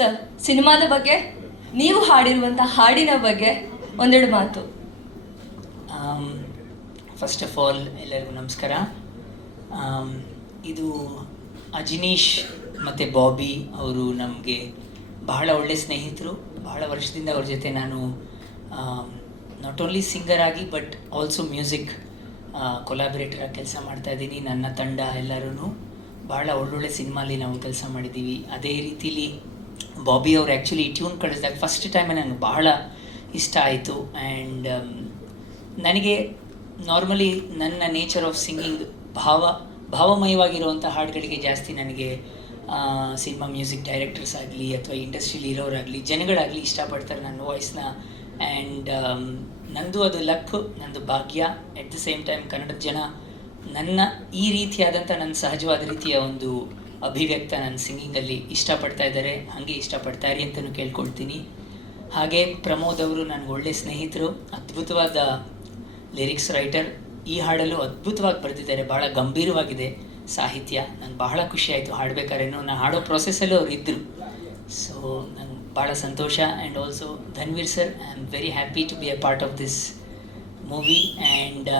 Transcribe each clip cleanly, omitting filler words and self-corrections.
Sir, ಸಿನಿಮಾದ ಬಗ್ಗೆ, ನೀವು ಹಾಡಿರುವಂಥ ಹಾಡಿನ ಬಗ್ಗೆ ಒಂದೆರಡು ಮಾತು. ಫಸ್ಟ್ ಆಫ್ ಆಲ್ ಎಲ್ಲರಿಗೂ ನಮಸ್ಕಾರ. ಇದು ಅಜಿನೀಶ್ ಮತ್ತು ಬಾಬಿ ಅವರು ನಮಗೆ ಬಹಳ ಒಳ್ಳೆಯ ಸ್ನೇಹಿತರು. ಬಹಳ ವರ್ಷದಿಂದ ಅವ್ರ ಜೊತೆ ನಾನು ನಾಟ್ ಓನ್ಲಿ ಸಿಂಗರ್ ಆಗಿ ಬಟ್ ಆಲ್ಸೋ ಮ್ಯೂಸಿಕ್ ಕೊಲಾಬ್ರೇಟರ್ ಆಗಿ ಕೆಲಸ ಮಾಡ್ತಾಯಿದ್ದೀನಿ. ನನ್ನ ತಂಡ ಎಲ್ಲರೂ ಭಾಳ ಒಳ್ಳೊಳ್ಳೆ ಸಿನಿಮಾಲಿ ನಾವು ಕೆಲಸ ಮಾಡಿದ್ದೀವಿ. ಅದೇ ರೀತಿಲಿ ಬಾಬಿ ಅವರು ಆ್ಯಕ್ಚುಲಿ ಟ್ಯೂನ್ ಕಳಿಸಿದಾಗ ಫಸ್ಟ್ ಟೈಮ್ ನನಗೆ ಬಹಳ ಇಷ್ಟ ಆಯಿತು. ಆ್ಯಂಡ್ ನನಗೆ ನಾರ್ಮಲಿ ನನ್ನ ನೇಚರ್ ಆಫ್ ಸಿಂಗಿಂಗ್ ಭಾವಮಯವಾಗಿರುವಂಥ ಹಾಡುಗಳಿಗೆ ಜಾಸ್ತಿ ನನಗೆ ಸಿನಿಮಾ ಮ್ಯೂಸಿಕ್ ಡೈರೆಕ್ಟರ್ಸ್ ಆಗಲಿ ಅಥವಾ ಇಂಡಸ್ಟ್ರಿಲಿ ಇರೋರಾಗಲಿ ಜನಗಳಾಗಲಿ ಇಷ್ಟಪಡ್ತಾರೆ ನನ್ನ ವಾಯ್ಸ್ನ. ಆ್ಯಂಡ್ ನಂದು ಅದು ಲಕ್, ನಂದು ಭಾಗ್ಯ. ಎಟ್ ದ ಸೇಮ್ ಟೈಮ್ ಕನ್ನಡದ ಜನ ನನ್ನ ಈ ರೀತಿಯಾದಂಥ ನನ್ನ ಸಹಜವಾದ ರೀತಿಯ ಒಂದು ಅಭಿವ್ಯಕ್ತ ನನ್ನ ಸಿಂಗಿಂಗಲ್ಲಿ ಇಷ್ಟಪಡ್ತಾ ಇದ್ದಾರೆ. ಹಾಗೆ ಇಷ್ಟಪಡ್ತಾರೆ ಅಂತಲೂ ಕೇಳ್ಕೊಳ್ತೀನಿ. ಹಾಗೆ ಪ್ರಮೋದ್ ಅವರು ನನಗೆ ಒಳ್ಳೆಯ ಸ್ನೇಹಿತರು, ಅದ್ಭುತವಾದ ಲಿರಿಕ್ಸ್ ರೈಟರ್. ಈ ಹಾಡಲು ಅದ್ಭುತವಾಗಿ ಬರೆದಿದ್ದಾರೆ, ಭಾಳ ಗಂಭೀರವಾಗಿದೆ ಸಾಹಿತ್ಯ. ನಂಗೆ ಬಹಳ ಖುಷಿ ಆಯಿತು ಹಾಡಬೇಕಾದ್ರೇನು. ನಾನು ಹಾಡೋ ಪ್ರೊಸೆಸ್ಸಲ್ಲೂ ಅವ್ರು ಇದ್ದರು. ಸೊ ನಂಗೆ ಭಾಳ ಸಂತೋಷ. And also Dhanveer sir, I am very happy to be a part of this movie. And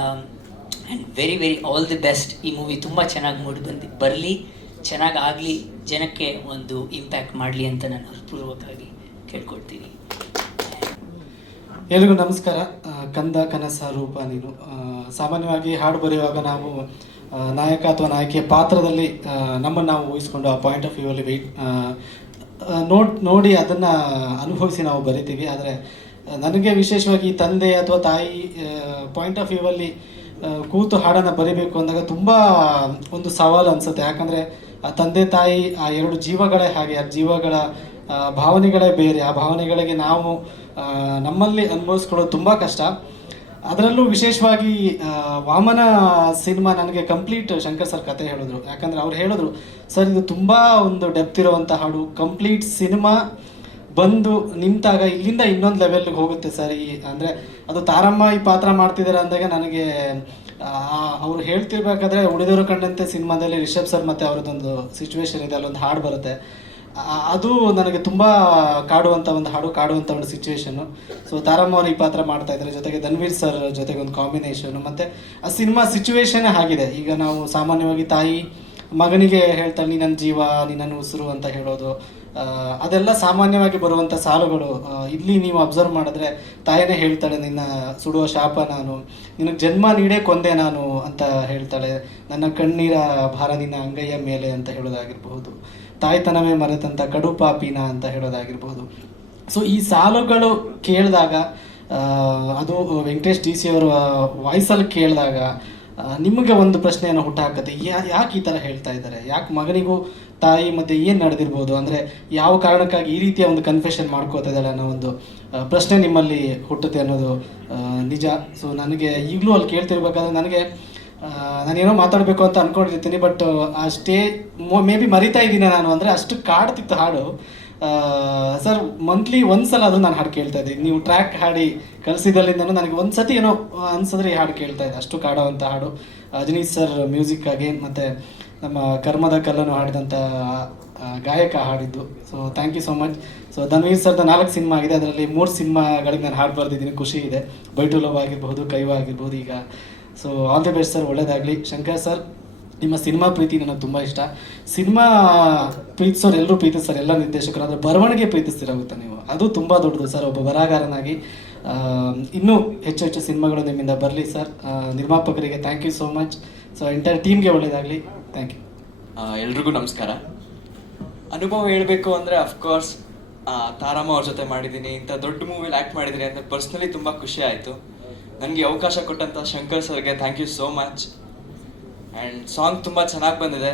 very very all the best. ಈ ಮೂವಿ ತುಂಬ ಚೆನ್ನಾಗಿ ಬರಲಿ, ಚೆನ್ನಾಗಿ ಆಗಲಿ, ಜನಕ್ಕೆ ಒಂದು ಇಂಪ್ಯಾಕ್ಟ್ ಮಾಡಲಿ ಅಂತ ನಾನು ಹೃತ್ಪೂರ್ವಕವಾಗಿ ಕೇಳ್ಕೊಳ್ತೀನಿ. ಎಲ್ರಿಗೂ ನಮಸ್ಕಾರ. ಕಂದ ಕನಸ ರೂಪ ನೀನು. ಸಾಮಾನ್ಯವಾಗಿ ಹಾಡು ಬರೆಯುವಾಗ ನಾವು ನಾಯಕ ಅಥವಾ ನಾಯಕಿಯ ಪಾತ್ರದಲ್ಲಿ ನಮ್ಮನ್ನು ನಾವು ಊಹಿಸ್ಕೊಂಡು ಆ ಪಾಯಿಂಟ್ ಆಫ್ ವ್ಯೂವಲ್ಲಿ ನೋಡಿ ಅದನ್ನು ಅನುಭವಿಸಿ ನಾವು ಬರಿತೀವಿ. ಆದರೆ ನನಗೆ ವಿಶೇಷವಾಗಿ ತಂದೆ ಅಥವಾ ತಾಯಿ ಪಾಯಿಂಟ್ ಆಫ್ ವ್ಯೂವಲ್ಲಿ ಕೂತು ಹಾಡನ್ನು ಬರಿಬೇಕು ಅಂದಾಗ ತುಂಬ ಒಂದು ಸವಾಲು ಅನಿಸುತ್ತೆ. ಯಾಕಂದರೆ ಆ ತಂದೆ ತಾಯಿ ಆ ಎರಡು ಜೀವಗಳೇ ಹಾಗೆ, ಆ ಜೀವಗಳ ಭಾವನೆಗಳೇ ಬೇರೆ. ಆ ಭಾವನೆಗಳಿಗೆ ನಾವು ನಮ್ಮಲ್ಲಿ ಅನುಭವಿಸ್ಕೊಳ್ಳೋದು ತುಂಬ ಕಷ್ಟ. ಅದರಲ್ಲೂ ವಿಶೇಷವಾಗಿ ವಾಮನ ಸಿನಿಮಾ ನನಗೆ ಕಂಪ್ಲೀಟ್ ಶಂಕರ್ ಸರ್ ಕತೆ ಹೇಳಿದ್ರು. ಯಾಕಂದರೆ ಅವ್ರು ಹೇಳಿದ್ರು, ಸರ್ ಇದು ತುಂಬ ಒಂದು ಡೆಪ್ತ್ ಇರುವಂಥ ಹಾಡು, ಕಂಪ್ಲೀಟ್ ಸಿನಿಮಾ ಬಂದು ನಿಂತಾಗ ಇಲ್ಲಿಂದ ಇನ್ನೊಂದು ಲೆವೆಲ್ಗೆ ಹೋಗುತ್ತೆ ಸರ್. ಅಂದರೆ ಅದು ತಾರಮ್ಮ ಈ ಪಾತ್ರ ಮಾಡ್ತಿದ್ದಾರೆ ಅಂದಾಗ ನನಗೆ ಅವ್ರು ಹೇಳ್ತಿರ್ಬೇಕಾದ್ರೆ ಉಳಿದವರು ಕಂಡಂತೆ ಸಿನಿಮಾದಲ್ಲಿ ರಿಷಬ್ ಸರ್ ಮತ್ತು ಅವರದೊಂದು ಸಿಚುವೇಶನ್ ಇದೆ, ಅಲ್ಲೊಂದು ಹಾಡು ಬರುತ್ತೆ. ಅದು ನನಗೆ ತುಂಬ ಕಾಡುವಂಥ ಒಂದು ಸಿಚುವೇಶನ್ನು. ಸೊ ತಾರಮ್ಮ ಅವರು ಈ ಪಾತ್ರ ಮಾಡ್ತಾ ಇದ್ದಾರೆ, ಜೊತೆಗೆ ಧನ್ವೀರ್ ಸರ್ ಜೊತೆಗೆ ಒಂದು ಕಾಂಬಿನೇಷನು. ಮತ್ತು ಆ ಸಿನಿಮಾ ಸಿಚುವೇಶನ್ನೇ ಆಗಿದೆ. ಈಗ ನಾವು ಸಾಮಾನ್ಯವಾಗಿ ತಾಯಿ ಮಗನಿಗೆ ಹೇಳ್ತಾಳೆ, ನೀ ನನ್ನ ಜೀವ, ನೀ ನನ್ನ ಉಸಿರು ಅಂತ ಹೇಳೋದು, ಅದೆಲ್ಲ ಸಾಮಾನ್ಯವಾಗಿ ಬರುವಂಥ ಸಾಲುಗಳು. ಇಲ್ಲಿ ನೀವು ಅಬ್ಸರ್ವ್ ಮಾಡಿದ್ರೆ ತಾಯಿನೇ ಹೇಳ್ತಾಳೆ, ನಿನ್ನ ಸುಡುವ ಶಾಪ ನಾನು, ನಿನಗೆ ಜನ್ಮ ನೀಡೇ ಕೊಂದೆ ನಾನು ಅಂತ ಹೇಳ್ತಾಳೆ, ನನ್ನ ಕಣ್ಣೀರ ಭಾರ ನಿನ್ನ ಅಂಗೈಯ ಮೇಲೆ ಅಂತ ಹೇಳೋದಾಗಿರ್ಬಹುದು, ತಾಯ್ತನವೇ ಮರೆತಂತ ಕಡು ಪಾಪಿನ ಅಂತ ಹೇಳೋದಾಗಿರ್ಬೋದು. ಸೊ ಈ ಸಾಲುಗಳು ಕೇಳಿದಾಗ, ಅದು ವೆಂಕಟೇಶ್ ಡಿ ಸಿ ಅವರ ವಾಯ್ಸಲ್ಲಿ ಕೇಳಿದಾಗ ನಿಮಗೆ ಒಂದು ಪ್ರಶ್ನೆಯನ್ನು ಹುಟ್ಟಾಕತ್ತೆ, ಯಾಕೆ ಈ ಥರ ಹೇಳ್ತಾ ಇದ್ದಾರೆ, ಯಾಕೆ ಮಗನಿಗೂ ತಾಯಿ ಮತ್ತು ಏನು ನಡೆದಿರ್ಬೋದು, ಅಂದರೆ ಯಾವ ಕಾರಣಕ್ಕಾಗಿ ಈ ರೀತಿಯ ಒಂದು ಕನ್ಫೆಷನ್ ಮಾಡ್ಕೋತಾ ಇದ್ದಾಳೆ ಅನ್ನೋ ಒಂದು ಪ್ರಶ್ನೆ ನಿಮ್ಮಲ್ಲಿ ಹುಟ್ಟುತ್ತೆ ಅನ್ನೋದು ನಿಜ. ಸೊ ನನಗೆ ಈಗಲೂ ಅಲ್ಲಿ ಕೇಳ್ತಿರ್ಬೇಕಾದ್ರೆ ನನಗೆ ನಾನೇನೋ ಮಾತಾಡಬೇಕು ಅಂತ ಅಂದ್ಕೊಂಡಿರ್ತೀನಿ, ಬಟ್ ಅಷ್ಟೇ ಮೇ ಬಿ ಮರಿತಾ ಇದ್ದೀನಿ ನಾನು. ಅಂದರೆ ಅಷ್ಟು ಕಾಡ್ತಿತ್ತು ಹಾಡು. ಸರ್ ಮಂತ್ಲಿ ಒಂದ್ಸಲ ಅದು ನಾನು ಹಾಡು ಕೇಳ್ತಾ ಇದ್ದೀನಿ. ನೀವು ಟ್ರ್ಯಾಕ್ ಹಾಡಿ ಕಳಿಸಿದಲ್ಲಿಂದನೂ ನನಗೆ ಒಂದು ಸತಿ ಏನೋ ಅನ್ಸಿದ್ರೆ ಈ ಹಾಡು ಕೇಳ್ತಾ ಇದ್ದೆ. ಅಷ್ಟು ಕಾಡುವಂಥ ಹಾಡು. ಅಜನೀಶ್ ಸರ್ ಮ್ಯೂಸಿಕ್ ಆಗಿ, ಮತ್ತು ನಮ್ಮ ಕರ್ಮದ ಕಲ್ಲನ್ನು ಹಾಡಿದಂಥ ಗಾಯಕ ಹಾಡಿದ್ದು. So thank you so much. So Dhanveer ಸರ್ದ 4 ಸಿನಿಮಾ ಆಗಿದೆ, ಅದರಲ್ಲಿ 3 ಸಿನಿಮಾಗಳಿಗೆ ನಾನು ಹಾಡು ಬರೆದಿದ್ದೀನಿ, ಖುಷಿ ಇದೆ. ಬೈಟು ಲವ್ ಆಗಿರ್ಬೋದು, ಕೈವ ಆಗಿರ್ಬೋದು ಈಗ. So all the best sir, ಒಳ್ಳೇದಾಗಲಿ. ಶಂಕರ್ ಸರ್, ನಿಮ್ಮ ಸಿನಿಮಾ ಪ್ರೀತಿ ನನಗೆ ತುಂಬ ಇಷ್ಟ. ಸಿನಿಮಾ ಪ್ರೀತಿಸೋರು ಎಲ್ಲರೂ ಪ್ರೀತಿಸ್ತಾರೆ, ಎಲ್ಲ ನಿರ್ದೇಶಕರು. ಆದರೆ ಬರವಣಿಗೆ ಪ್ರೀತಿಸ್ತಿರಾಗುತ್ತೆ ನೀವು, ಅದು ತುಂಬ ದೊಡ್ಡದು ಸರ್. ಒಬ್ಬ ಬರಹಗಾರನಾಗಿ ಇನ್ನೂ ಹೆಚ್ಚು ಹೆಚ್ಚು ಸಿನಿಮಾಗಳು ನಿಮ್ಮಿಂದ ಬರಲಿ ಸರ್. ನಿರ್ಮಾಪಕರಿಗೆ thank you so much. So entire ಟೀಮ್ಗೆ ಒಳ್ಳೇದಾಗಲಿ. Thank you. ಎಲ್ರಿಗೂ ನಮಸ್ಕಾರ. ಅನುಭವ ಹೇಳಬೇಕು ಅಂದರೆ ಅಫ್ಕೋರ್ಸ್ ತಾರಮ್ಮ ಅವ್ರ ಜೊತೆ ಮಾಡಿದ್ದೀನಿ, ಇಂಥ ದೊಡ್ಡ ಮೂವಿಲಿ ಆ್ಯಕ್ಟ್ ಮಾಡಿದ್ದೀನಿ ಅಂತ ಪರ್ಸ್ನಲಿ ತುಂಬ ಖುಷಿ ಆಯಿತು. ನನಗೆ ಅವಕಾಶ ಕೊಟ್ಟಂಥ ಶಂಕರ್ ಸರ್ಗೆ thank you so much. And song ತುಂಬ ಚೆನ್ನಾಗಿ ಬಂದಿದೆ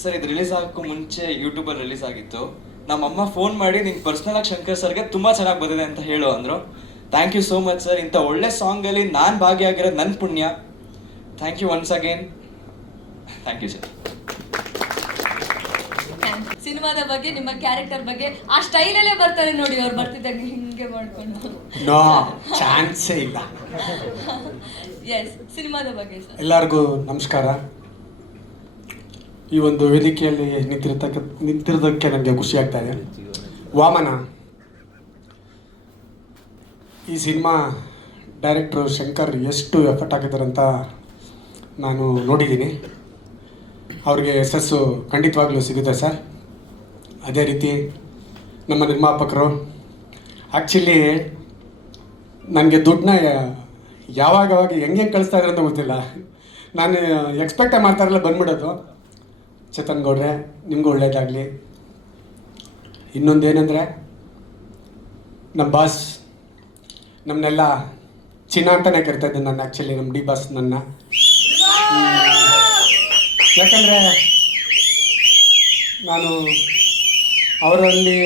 ಸರ್. ಇದು ರಿಲೀಸ್ ಆಗೋಕ್ಕೂ ಮುಂಚೆ ಯೂಟ್ಯೂಬಲ್ಲಿ ರಿಲೀಸ್ ಆಗಿತ್ತು. ನಮ್ಮಮ್ಮ ಫೋನ್ ಮಾಡಿ ನೀನು ಪರ್ಸ್ನಲಾಗಿ ಶಂಕರ್ ಸರ್ಗೆ ತುಂಬ ಚೆನ್ನಾಗಿ ಬಂದಿದೆ ಅಂತ ಹೇಳು ಅಂದರು. Thank you so much sir. ಇಂಥ ಒಳ್ಳೆ ಸಾಂಗಲ್ಲಿ ನಾನು ಭಾಗಿಯಾಗಿರೋದು ನನ್ನ ಪುಣ್ಯ. Thank you once again. Thank you sir. ಸಿನಿಮಾದ ಬಗ್ಗೆ, ನಿಮ್ಮ ಕ್ಯಾರೆಕ್ಟರ್ ಬಗ್ಗೆ, ಆ ಸ್ಟೈಲಲ್ಲೇ ಬರ್ತಾರೆ ನೋಡಿ ಅವ್ರು ಬರ್ತಿದ್ದಾಗ ಹಿಂಗೆ ಮಾಡ್ಕೊಂಡು. ನೋ ಚಾನ್ಸೇ ಇಲ್ಲ. ಎಸ್, ಸಿನಿಮಾದ ಬಗ್ಗೆ ಸರ್. ಎಲ್ಲರಿಗೂ ನಮಸ್ಕಾರ. ಈ ಒಂದು ವೇದಿಕೆಯಲ್ಲಿ ನಿಂತಿರೋದಕ್ಕೆ ನನಗೆ ಖುಷಿ ಆಗ್ತಾ ಇದೆ. ವಾಮನ ಈ ಸಿನಿಮಾ ಡೈರೆಕ್ಟ್ರು ಶಂಕರ್ ಎಷ್ಟು ಎಫರ್ಟ್ ಹಾಕಿದ್ದಾರೆ ಅಂತ ನಾನು ನೋಡಿದ್ದೀನಿ. ಅವ್ರಿಗೆ ಯಶಸ್ಸು ಖಂಡಿತವಾಗ್ಲೂ ಸಿಗುತ್ತೆ ಸರ್. ಅದೇ ರೀತಿ ನಮ್ಮ ನಿರ್ಮಾಪಕರು ಆ್ಯಕ್ಚುಲಿ ನನಗೆ ದುಡ್ಡನ್ನ ಯಾವಾಗ ಹೆಂಗೆ ಕಳಿಸ್ತಾ ಇದ್ದಾರೆ ಅಂತ ಗೊತ್ತಿಲ್ಲ. ನಾನು ಎಕ್ಸ್ಪೆಕ್ಟೇ ಮಾಡ್ತಾರಲ್ಲ ಬಂದ್ಬಿಡೋದು. ಚೇತನ್ ಗೌಡ್ರೆ, ನಿಮಗೂ ಒಳ್ಳೇದಾಗಲಿ. ಇನ್ನೊಂದೇನೆಂದರೆ ನಮ್ಮ ಬಾಸ್ ನಮ್ಮನ್ನೆಲ್ಲ ಚಿನ್ನ ಅಂತಲೇ ಕರಿತಾ ಇದ್ದೆ ನಾನು. ಆ್ಯಕ್ಚುಲಿ ನಮ್ಮ ಡಿ ಬಾಸ್ ನನ್ನ, ಯಾಕಂದರೆ ನಾನು ಅವರಲ್ಲಿ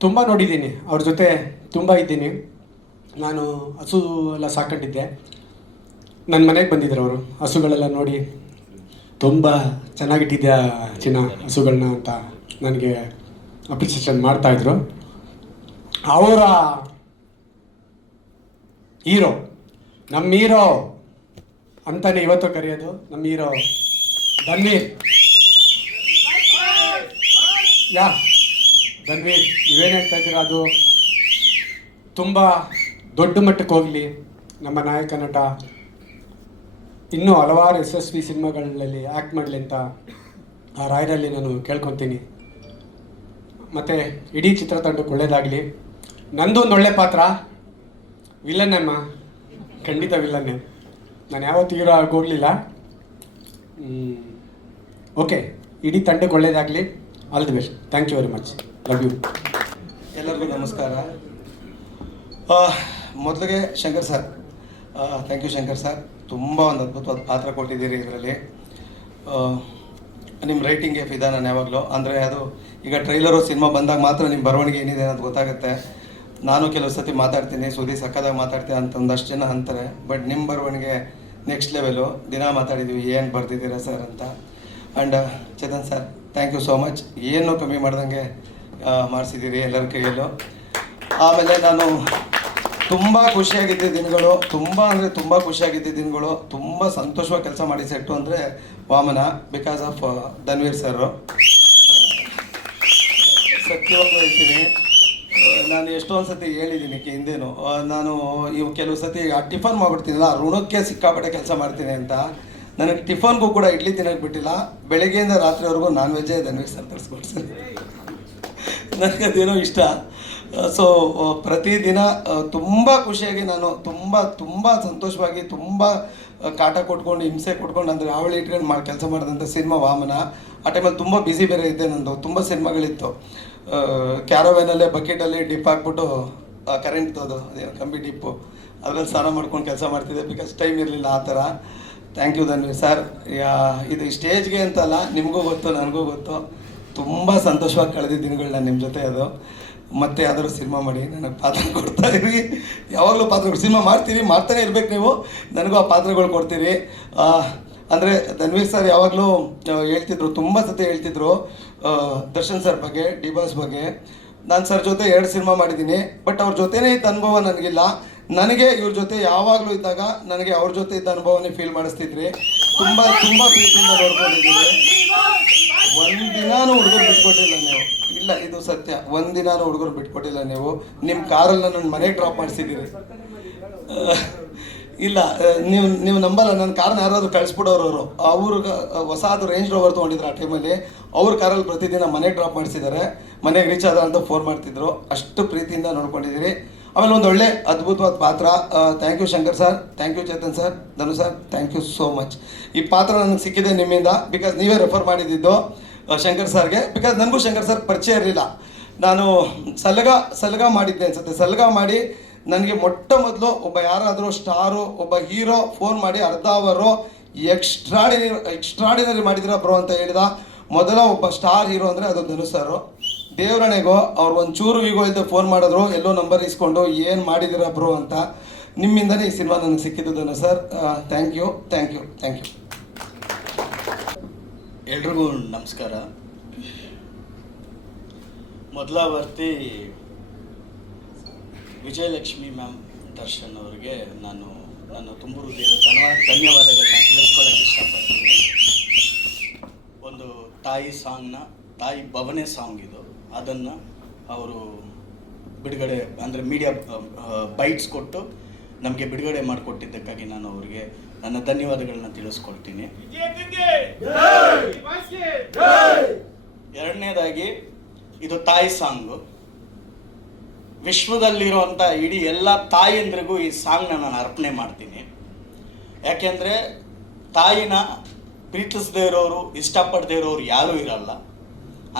ತುಂಬ ನೋಡಿದ್ದೀನಿ, ಅವ್ರ ಜೊತೆ ತುಂಬ ಇದ್ದೀನಿ. ನಾನು ಹಸು ಎಲ್ಲ ಸಾಕೊಂಡಿದ್ದೆ. ನನ್ನ ಮನೆಗೆ ಬಂದಿದ್ದರು ಅವರು. ಹಸುಗಳೆಲ್ಲ ನೋಡಿ ತುಂಬ ಚೆನ್ನಾಗಿಟ್ಟಿದ್ಯಾ ಚಿನ್ನ ಹಸುಗಳನ್ನ ಅಂತ ನನಗೆ ಅಪ್ರಿಸಿಯೇಷನ್ ಮಾಡ್ತಾಯಿದ್ರು. ಅವರ ಹೀರೋ, ನಮ್ಮ ಹೀರೋ ಅಂತಲೇ ಇವತ್ತು ಕರೆಯೋದು, ನಮ್ಮ ಹೀರೋ ಧನ್ವೀರ್. ಧನ್ವೀರ್, ನೀವೇನು ಹೇಳ್ತಾ ಇದ್ದೀರಾ ಅದು ತುಂಬ ದೊಡ್ಡ ಮಟ್ಟಕ್ಕೆ ಹೋಗಲಿ. ನಮ್ಮ ನಾಯಕ ನಟ ಇನ್ನೂ ಹಲವಾರು ಯಶಸ್ವಿ ಸಿನಿಮಾಗಳಲ್ಲಿ ಆ್ಯಕ್ಟ್ ಮಾಡಲಿ ಅಂತ ಆ ರಾಯರಲ್ಲಿ ನಾನು ಕೇಳ್ಕೊತೀನಿ. ಮತ್ತು ಇಡೀ ಚಿತ್ರತಂಡಕ್ಕೆ ಒಳ್ಳೆಯದಾಗಲಿ. ನಂದು ಒಂದು ಒಳ್ಳೆ ಪಾತ್ರ, ವಿಲ್ಲನ್ನಮ್ಮ, ಖಂಡಿತ ವಿಲ್ಲನ್ನೇ. ನಾನು ಯಾವತ್ತೂ ಹೀರೋ ಆಗೋಗಲಿಲ್ಲ. ಓಕೆ, ಇಡೀ ತಂಡಕ್ಕೆ ಒಳ್ಳೆಯದಾಗಲಿ. All the best. Thank you very much. Love you. ಎಲ್ಲರಿಗೂ ನಮಸ್ಕಾರ. ಮೊದಲಿಗೆ Shankar sir, thank you Shankar sir. ತುಂಬ ಒಂದು ಅದ್ಭುತವಾದ ಪಾತ್ರ ಕೊಟ್ಟಿದ್ದೀರಿ ಇದರಲ್ಲಿ. ನಿಮ್ಮ ರೈಟಿಂಗ್ಗೆ ಫಿದಾ ನಾನು ಯಾವಾಗಲೂ. ಅಂದರೆ ಅದು ಈಗ ಟ್ರೈಲರು ಸಿನಿಮಾ ಬಂದಾಗ ಮಾತ್ರ ನಿಮ್ಮ ಬರವಣಿಗೆ ಏನಿದೆ ಅನ್ನೋದು ಗೊತ್ತಾಗುತ್ತೆ. ನಾನು ಕೆಲವು ಸತಿ ಮಾತಾಡ್ತೀನಿ, ಸುದ್ದಿ ಸಕ್ಕದಾಗ ಮಾತಾಡ್ತೀನಿ ಅಂತ ಒಂದಷ್ಟು ಜನ ಅಂತಾರೆ. ಬಟ್ ನಿಮ್ಮ ಬರವಣಿಗೆ ನೆಕ್ಸ್ಟ್ ಲೆವೆಲು. ದಿನ ಮಾತಾಡಿದ್ವಿ ಏನು ಬರ್ತಿದ್ದೀರಾ ಸರ್ ಅಂತ. And Chetan sir, thank you so much. ಏನೂ ಕಮ್ಮಿ ಮಾಡ್ದಂಗೆ ಮಾಡಿಸಿದ್ದೀರಿ ಎಲ್ಲರ ಕೈಯಲ್ಲೂ. ಆಮೇಲೆ ನಾನು ತುಂಬ ಖುಷಿಯಾಗಿದ್ದ ದಿನಗಳು, ತುಂಬ ಖುಷಿಯಾಗಿದ್ದ ದಿನಗಳು, ತುಂಬ ಸಂತೋಷವಾಗಿ ಕೆಲಸ ಮಾಡಿ ಸೆಟ್ಟು ಅಂದರೆ Vamana, because of Dhanveer sir. ಸತ್ಯವಾಗಿ ಹೇಳ್ತೀನಿ, ನಾನು ಎಷ್ಟೊಂದು ಸತಿ ಹೇಳಿದ್ದೀನಿ ಹಿಂದೇನು, ನಾನು ಇವು ಕೆಲವು ಸತಿ ಟಿಫನ್ ಮಾಡಿಬಿಡ್ತೀನಲ್ಲ, ಋಣಕ್ಕೆ ಸಿಕ್ಕಾಪಟ್ಟೆ ಕೆಲಸ ಮಾಡ್ತೀನಿ ಅಂತ. ನನಗೆ ಟಿಫನ್ಗೂ ಕೂಡ ಇಡ್ಲಿ ತಿನ್ನೋಕ್ಕೆ ಬಿಟ್ಟಿಲ್ಲ. ಬೆಳಗ್ಗೆಯಿಂದ ರಾತ್ರಿವರೆಗೂ ನಾನ್ ವೆಜ್ಜೇ ಧನ್ವೀರ್ ಸರ್ ತರಿಸ್ಕೊಡ್ತೀನಿ. ನನಗದೇನೋ ಇಷ್ಟ. ಸೊ ಪ್ರತಿದಿನ ತುಂಬ ಖುಷಿಯಾಗಿ ನಾನು ತುಂಬ ಸಂತೋಷವಾಗಿ, ತುಂಬ ಕಾಟ ಕೊಟ್ಕೊಂಡು, ಹಿಂಸೆ ಕೊಟ್ಕೊಂಡು, ಅಂದರೆ ಅವಳಿ ಇಟ್ಕೊಂಡು ಕೆಲಸ ಮಾಡಿದಂಥ ಸಿನಿಮಾ ವಾಮನ. ಆ ಟೈಮಲ್ಲಿ ತುಂಬ ಬ್ಯುಸಿ ಬೇರೆ ಇದ್ದೆ. ನಂದು ತುಂಬ ಸಿನಿಮಾಗಳಿತ್ತು. ಕ್ಯಾರವ್ಯಾನಲ್ಲೇ ಬಕೆಟಲ್ಲಿ ಡಿಪ್ ಹಾಕ್ಬಿಟ್ಟು ಕರೆಂಟ್ ಅದು ಅದೇನು ಕಂಬಿ ಡಿಪ್ಪು ಅದರಲ್ಲಿ ಸ್ನಾನ ಮಾಡ್ಕೊಂಡು ಕೆಲಸ ಮಾಡ್ತಿದ್ದೆ, ಬಿಕಾಸ್ ಟೈಮ್ ಇರಲಿಲ್ಲ ಆ ಥರ. Thank you Dhanveer sir. ಇದು ಸ್ಟೇಜ್ಗೆ ಅಂತಲ್ಲ, ನಿಮಗೂ ಗೊತ್ತು, ನನಗೂ ಗೊತ್ತು. ತುಂಬ ಸಂತೋಷವಾಗಿ ಕಳೆದಿದ್ದ ದಿನಗಳು ನಾನು ನಿಮ್ಮ ಜೊತೆ. ಅದು ಮತ್ತೆ ಯಾವ್ದಾದ್ರು ಸಿನಿಮಾ ಮಾಡಿ ನನಗೆ ಪಾತ್ರ ಕೊಡ್ತಾ ಇರಿ. ಯಾವಾಗಲೂ ಪಾತ್ರಗಳು ಸಿನಿಮಾ ಮಾಡ್ತಾನೆ ಇರ್ಬೇಕು ನೀವು. ನನಗೂ ಆ ಪಾತ್ರಗಳು ಕೊಡ್ತೀರಿ. ಅಂದರೆ ಧನ್ವೀರ್ ಸರ್ ಯಾವಾಗಲೂ ಹೇಳ್ತಿದ್ರು, ತುಂಬ ಸತಿ ಹೇಳ್ತಿದ್ರು ದರ್ಶನ್ ಸರ್ ಬಗ್ಗೆ, ಡಿ ಬಾಸ್ ಬಗ್ಗೆ. ನಾನು ಸರ್ ಜೊತೆ 2 ಸಿನಿಮಾ ಮಾಡಿದ್ದೀನಿ. ಬಟ್ ಅವ್ರ ಜೊತೆನೇ ಇದ್ದ ಅನುಭವ ನನಗಿಲ್ಲ. ನನಗೆ ಇವ್ರ ಜೊತೆ ಯಾವಾಗಲೂ ಇದ್ದಾಗ ನನಗೆ ಅವ್ರ ಜೊತೆ ಇದ್ದ ಅನುಭವನೇ ಫೀಲ್ ಮಾಡಿಸ್ತಿದ್ರಿ. ತುಂಬ ಪ್ರೀತಿಯಿಂದ ನೋಡ್ಕೊಂಡಿದ್ದೀರಿ. ಒಂದಿನಾನು ಹುಡುಗರು ಬಿಟ್ಕೊಟ್ಟಿಲ್ಲ ನೀವು. ಇಲ್ಲ, ಇದು ಸತ್ಯ. ಒಂದಿನಾನು ಹುಡುಗರು ಬಿಟ್ಕೊಟ್ಟಿಲ್ಲ ನೀವು. ನಿಮ್ಮ ಕಾರಲ್ಲಿ ನನ್ನ ಮನೆಗೆ ಡ್ರಾಪ್ ಮಾಡಿಸಿದ್ದೀರಿ. ಇಲ್ಲ, ನೀವು ನಂಬಲ್ಲ, ನನ್ನ ಕಾರ್ನ ಯಾರಾದರೂ ಕಳಿಸ್ಬಿಡೋರು. ಅವ್ರಿಗೆ ಹೊಸಾದು ರೇಂಜ್ ರೋವರ್ ತೊಗೊಂಡಿದ್ರು ಆ ಟೈಮಲ್ಲಿ. ಅವ್ರ ಕಾರಲ್ಲಿ ಪ್ರತಿದಿನ ಮನೆಗೆ ಡ್ರಾಪ್ ಮಾಡಿಸಿದ್ದಾರೆ. ಮನೆಗೆ ರೀಚ್ ಆದ ಅಂತ ಫೋನ್ ಮಾಡ್ತಿದ್ರು. ಅಷ್ಟು ಪ್ರೀತಿಯಿಂದ ನೋಡ್ಕೊಂಡಿದ್ದೀರಿ. ಆಮೇಲೆ ಒಂದು ಒಳ್ಳೆ ಅದ್ಭುತವಾದ ಪಾತ್ರ. Thank you Shankar sir, thank you Chetan sir, Dhanu sir, thank you so much. ಈ ಪಾತ್ರ ನನಗೆ ಸಿಕ್ಕಿದೆ ನಿಮ್ಮಿಂದ, ಬಿಕಾಸ್ ನೀವೇ ರೆಫರ್ ಮಾಡಿದ್ದು ಶಂಕರ್ ಸರ್ಗೆ. ಬಿಕಾಸ್ ನನಗೂ ಶಂಕರ್ ಸರ್ ಪರಿಚಯ ಇರಲಿಲ್ಲ. ನಾನು ಸಲಗ ಮಾಡಿದ್ದೆ ಅನ್ಸುತ್ತೆ. ಸಲಗ ಮಾಡಿ ನನಗೆ ಮೊಟ್ಟ ಮೊದಲು ಒಬ್ಬ ಯಾರಾದರೂ ಸ್ಟಾರು, ಒಬ್ಬ ಹೀರೋ ಫೋನ್ ಮಾಡಿ ಅರ್ಧ ಅವರು ಎಕ್ಸ್ಟ್ರಾಡಿನರಿ ಮಾಡಿದಿರ ಬ್ರೋ ಅಂತ ಹೇಳಿದ ಮೊದಲ ಒಬ್ಬ ಸ್ಟಾರ್ ಹೀರೋ ಅಂದರೆ ಅದು ಧನು ಸರ್. ದೇವರಣೆಗೋ ಅವ್ರು ಒಂಚೂರು ಈಗೋ ಇಲ್ಲದೆ ಫೋನ್ ಮಾಡಿದ್ರು, ಎಲ್ಲೋ ನಂಬರ್ ಇಸ್ಕೊಂಡು ಏನು ಮಾಡಿದಿರ ಬ್ರೋ ಅಂತ. ನಿಮ್ಮಿಂದಲೇ ಈ ಸಿನಿಮಾ ನನಗೆ ಸಿಕ್ಕಿದ್ದು ಧನು ಸರ್. Thank you. ಎಲ್ರಿಗೂ ನಮಸ್ಕಾರ. ಮೊದಲಾವರ್ತಿ ವಿಜಯಲಕ್ಷ್ಮಿ ಮ್ಯಾಮ್, ದರ್ಶನ್ ಅವರಿಗೆ ನಾನು ನನ್ನ ತುಂಬ ಹೃದಯದ ಧನ್ಯವಾದಗಳನ್ನ ತಿಳಿಸ್ಕೊಳ್ಳೋಕ್ಕೆ ಇಷ್ಟಪಡ್ತೀನಿ. ಒಂದು ತಾಯಿ ಸಾಂಗ್ನ, ತಾಯಿ ಭವನೆ ಸಾಂಗ್ ಇದು. ಅದನ್ನು ಅವರು ಬಿಡುಗಡೆ ಅಂದರೆ ಮೀಡಿಯಾ ಬೈಟ್ಸ್ ಕೊಟ್ಟು ನಮಗೆ ಬಿಡುಗಡೆ ಮಾಡಿಕೊಟ್ಟಿದ್ದಕ್ಕಾಗಿ ನಾನು ಅವರಿಗೆ ನನ್ನ ಧನ್ಯವಾದಗಳನ್ನ ತಿಳಿಸ್ಕೊಳ್ತೀನಿ. ಎರಡನೇದಾಗಿ ಇದು ತಾಯಿ ಸಾಂಗು. ವಿಶ್ವದಲ್ಲಿರುವಂಥ ಇಡೀ ಎಲ್ಲ ತಾಯಂದ್ರಿಗೂ ಈ ಸಾಂಗ್ನ ನಾನು ಅರ್ಪಣೆ ಮಾಡ್ತೀನಿ. ಯಾಕೆಂದರೆ ತಾಯಿನ ಪ್ರೀತಿಸದೇ ಇರೋರು, ಇಷ್ಟಪಡದೇ ಇರೋರು ಯಾರೂ ಇರಲ್ಲ.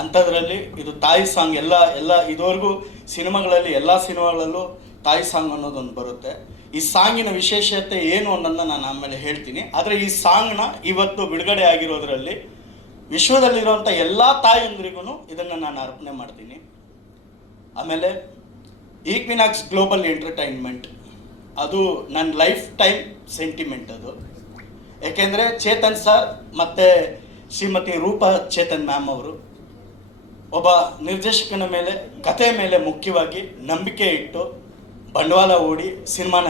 ಅಂಥದ್ರಲ್ಲಿ ಇದು ತಾಯಿ ಸಾಂಗ್. ಎಲ್ಲ ಇದುವರೆಗೂ ಸಿನಿಮಾಗಳಲ್ಲಿ ಎಲ್ಲ ಸಿನಿಮಾಗಳಲ್ಲೂ ತಾಯಿ ಸಾಂಗ್ ಅನ್ನೋದೊಂದು ಬರುತ್ತೆ. ಈ ಸಾಂಗಿನ ವಿಶೇಷತೆ ಏನು ಅನ್ನೋದನ್ನ ನಾನು ಆಮೇಲೆ ಹೇಳ್ತೀನಿ. ಆದರೆ ಈ ಸಾಂಗ್ನ ಇವತ್ತು ಬಿಡುಗಡೆ ಆಗಿರೋದ್ರಲ್ಲಿ ವಿಶ್ವದಲ್ಲಿರುವಂಥ ಎಲ್ಲ ತಾಯಂದ್ರಿಗೂ ಇದನ್ನು ನಾನು ಅರ್ಪಣೆ ಮಾಡ್ತೀನಿ. ಆಮೇಲೆ ಈಕ್ವಿನಾಕ್ಸ್ ಗ್ಲೋಬಲ್ ಎಂಟರ್ಟೈನ್ಮೆಂಟ್, ಅದು ನನ್ನ ಲೈಫ್ ಟೈಮ್ ಸೆಂಟಿಮೆಂಟ್ ಅದು. ಯಾಕೆಂದರೆ ಚೇತನ್ ಸರ್ ಮತ್ತು ಶ್ರೀಮತಿ ರೂಪಾ ಚೇತನ್ ಮ್ಯಾಮ್ ಅವರು ಒಬ್ಬ ನಿರ್ದೇಶಕನ ಮೇಲೆ, ಕಥೆ ಮೇಲೆ ಮುಖ್ಯವಾಗಿ ನಂಬಿಕೆ ಇಟ್ಟು ಬಂಡವಾಳ ಹೂಡಿ ಸಿನಿಮಾನ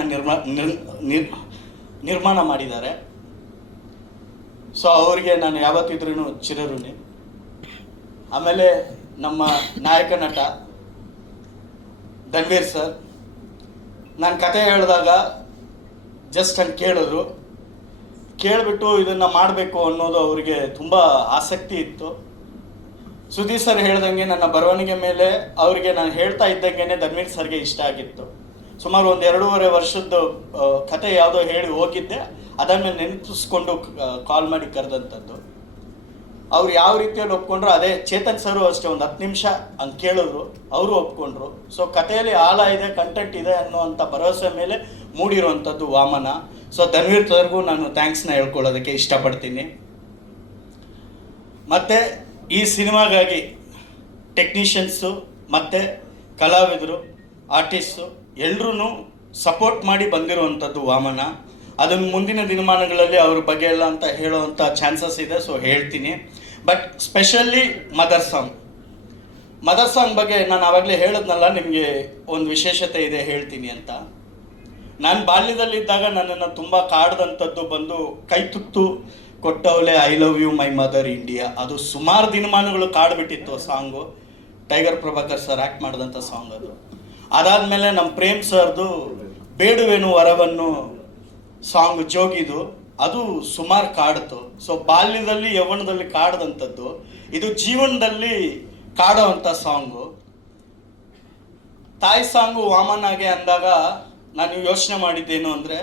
ನಿರ್ಮಾಣ ಮಾಡಿದ್ದಾರೆ. ಸೊ ಅವರಿಗೆ ನಾನು ಯಾವತ್ತಿದ್ರೂ ಚಿರಋಣಿ. ಆಮೇಲೆ ನಮ್ಮ ನಾಯಕ ನಟ ಧನ್ವೀರ್ ಸರ್, ನಾನು ಕತೆ ಹೇಳಿದಾಗ ಜಸ್ಟ್ ಹಂಗೆ ಕೇಳಿದ್ರು. ಕೇಳಿಬಿಟ್ಟು ಇದನ್ನು ಮಾಡಬೇಕು ಅನ್ನೋದು ಅವರಿಗೆ ತುಂಬ ಆಸಕ್ತಿ ಇತ್ತು. ಸುದೀಪ್ ಸರ್ ಹೇಳ್ದಂಗೆ ನನ್ನ ಬರವಣಿಗೆ ಮೇಲೆ ಅವರಿಗೆ ನಾನು ಹೇಳ್ತಾ ಇದ್ದಂಗೆ ಧನ್ವೀರ್ ಸರ್ಗೆ ಇಷ್ಟ ಆಗಿತ್ತು. ಸುಮಾರು ಒಂದು 2.5 ವರ್ಷದ ಕತೆ ಯಾವುದೋ ಹೇಳಿ ಹೋಗಿದ್ದೆ, ಅದಾದ್ಮೇಲೆ ನೆನಪಿಸ್ಕೊಂಡು ಕಾಲ್ ಮಾಡಿ ಕರೆದಂಥದ್ದು. ಅವ್ರು ಯಾವ ರೀತಿಯಲ್ಲಿ ಒಪ್ಕೊಂಡ್ರು, ಅದೇ ಚೇತನ್ ಸರು ಅಷ್ಟೇ ಒಂದು 10 ನಿಮಿಷ ಹಂಗೆ ಕೇಳಿದ್ರು, ಅವರು ಒಪ್ಕೊಂಡ್ರು. ಸೊ ಕಥೆಯಲ್ಲಿ ಆಳ ಇದೆ, ಕಂಟೆಂಟ್ ಇದೆ ಅನ್ನುವಂಥ ಭರವಸೆ ಮೇಲೆ ಮೂಡಿರುವಂಥದ್ದು ವಾಮನ. ಸೊ ಧನ್ವೀರ್ ಸರ್ಗೂ ನಾನು ಥ್ಯಾಂಕ್ಸ್ನ ಹೇಳ್ಕೊಳ್ಳೋದಕ್ಕೆ ಇಷ್ಟಪಡ್ತೀನಿ. ಮತ್ತು ಈ ಸಿನಿಮಾಗಾಗಿ ಟೆಕ್ನಿಷಿಯನ್ಸು ಮತ್ತು ಕಲಾವಿದರು, ಆರ್ಟಿಸ್ಟು ಎಲ್ಲರೂ ಸಪೋರ್ಟ್ ಮಾಡಿ ಬಂದಿರುವಂಥದ್ದು ವಾಮನ. ಅದನ್ನು ಮುಂದಿನ ದಿನಮಾನಗಳಲ್ಲಿ ಅವ್ರ ಬಗ್ಗೆ ಎಲ್ಲ ಅಂತ ಹೇಳುವಂಥ ಚಾನ್ಸಸ್ ಇದೆ, ಸೊ ಹೇಳ್ತೀನಿ. ಬಟ್ ಸ್ಪೆಷಲಿ ಮದರ್ ಸಾಂಗ್ ಬಗ್ಗೆ ನಾನು ಆವಾಗಲೇ ಹೇಳಿದ್ನಲ್ಲ, ನಿಮಗೆ ಒಂದು ವಿಶೇಷತೆ ಇದೆ ಹೇಳ್ತೀನಿ ಅಂತ. ನಾನು ಬಾಲ್ಯದಲ್ಲಿದ್ದಾಗ ನನ್ನನ್ನು ತುಂಬ ಕಾಡ್ದಂಥದ್ದು ಬಂದು ಕೈ ತುತ್ತು ಕೊಟ್ಟವಳೆ I love you my mother India. ಅದು ಸುಮಾರು ದಿನಮಾನಗಳು ಕಾಡ್ಬಿಟ್ಟಿತ್ತು song. Tiger Prabhakar sir act ಮಾಡಿದಂಥ ಸಾಂಗ್ ಅದು. ಅದಾದಮೇಲೆ ನಮ್ಮ ಪ್ರೇಮ್ ಸರ್ದು ಬೇಡುವೆನು ವರವನ್ನು ಸಾಂಗ್ ಜೋಗಿದು, ಅದು ಸುಮಾರು ಕಾಡ್ತು. ಸೊ ಬಾಲ್ಯದಲ್ಲಿ ಯೌವನದಲ್ಲಿ ಕಾಡ್ದಂಥದ್ದು, ಇದು ಜೀವನದಲ್ಲಿ ಕಾಡೋವಂಥ ಸಾಂಗು. ತಾಯಿ ಸಾಂಗು ವಾಮನಾಗೆ ಅಂದಾಗ ನಾನು ಯೋಚನೆ ಮಾಡಿದ್ದೇನು ಅಂದರೆ,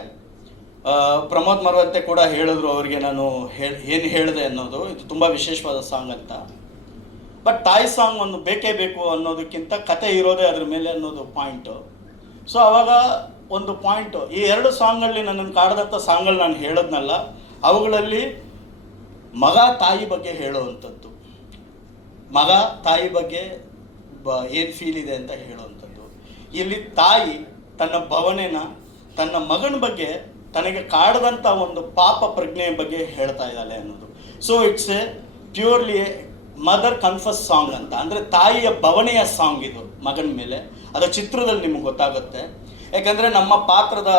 ಪ್ರಮೋದ್ ಮರವಂತೆ ಕೂಡ ಹೇಳಿದ್ರು ಅವರಿಗೆ ನಾನು ಏನು ಹೇಳಿದೆ ಅನ್ನೋದು, ಇದು ತುಂಬ ವಿಶೇಷವಾದ ಸಾಂಗ್ ಅಂತ. ಬಟ್ ತಾಯಿ ಸಾಂಗ್ ಒಂದು ಬೇಕೇ ಬೇಕು ಅನ್ನೋದಕ್ಕಿಂತ ಕತೆ ಇರೋದೇ ಅದ್ರ ಮೇಲೆ ಅನ್ನೋದು ಪಾಯಿಂಟು. ಸೊ ಆವಾಗ ಒಂದು ಪಾಯಿಂಟು, ಈ 2 ಸಾಂಗಲ್ಲಿ ನನ್ನನ್ನು ಕಾಡ್ದಂಥ ಸಾಂಗ್ಗಳು ನಾನು ಹೇಳೋದ್ನಲ್ಲ, ಅವುಗಳಲ್ಲಿ ಮಗ ತಾಯಿ ಬಗ್ಗೆ ಹೇಳುವಂಥದ್ದು, ಮಗ ತಾಯಿ ಬಗ್ಗೆ ಏನು ಫೀಲ್ ಇದೆ ಅಂತ ಹೇಳುವಂಥದ್ದು. ಇಲ್ಲಿ ತಾಯಿ ತನ್ನ ಭಾವನೆನ ತನ್ನ ಮಗನ ಬಗ್ಗೆ, ತನಗೆ ಕಾಡದಂಥ ಒಂದು ಪಾಪ ಪ್ರಜ್ಞೆಯ ಬಗ್ಗೆ ಹೇಳ್ತಾ ಇದ್ದಾಳೆ ಅನ್ನೋದು. So it's a purely mother confess song ಅಂತ, ಅಂದರೆ ತಾಯಿಯ ಭವನೆಯ ಸಾಂಗ್ ಇದು ಮಗನ ಮೇಲೆ. ಅದು ಚಿತ್ರದಲ್ಲಿ ನಿಮ್ಗೆ ಗೊತ್ತಾಗುತ್ತೆ. ಯಾಕಂದರೆ ನಮ್ಮ ಪಾತ್ರದ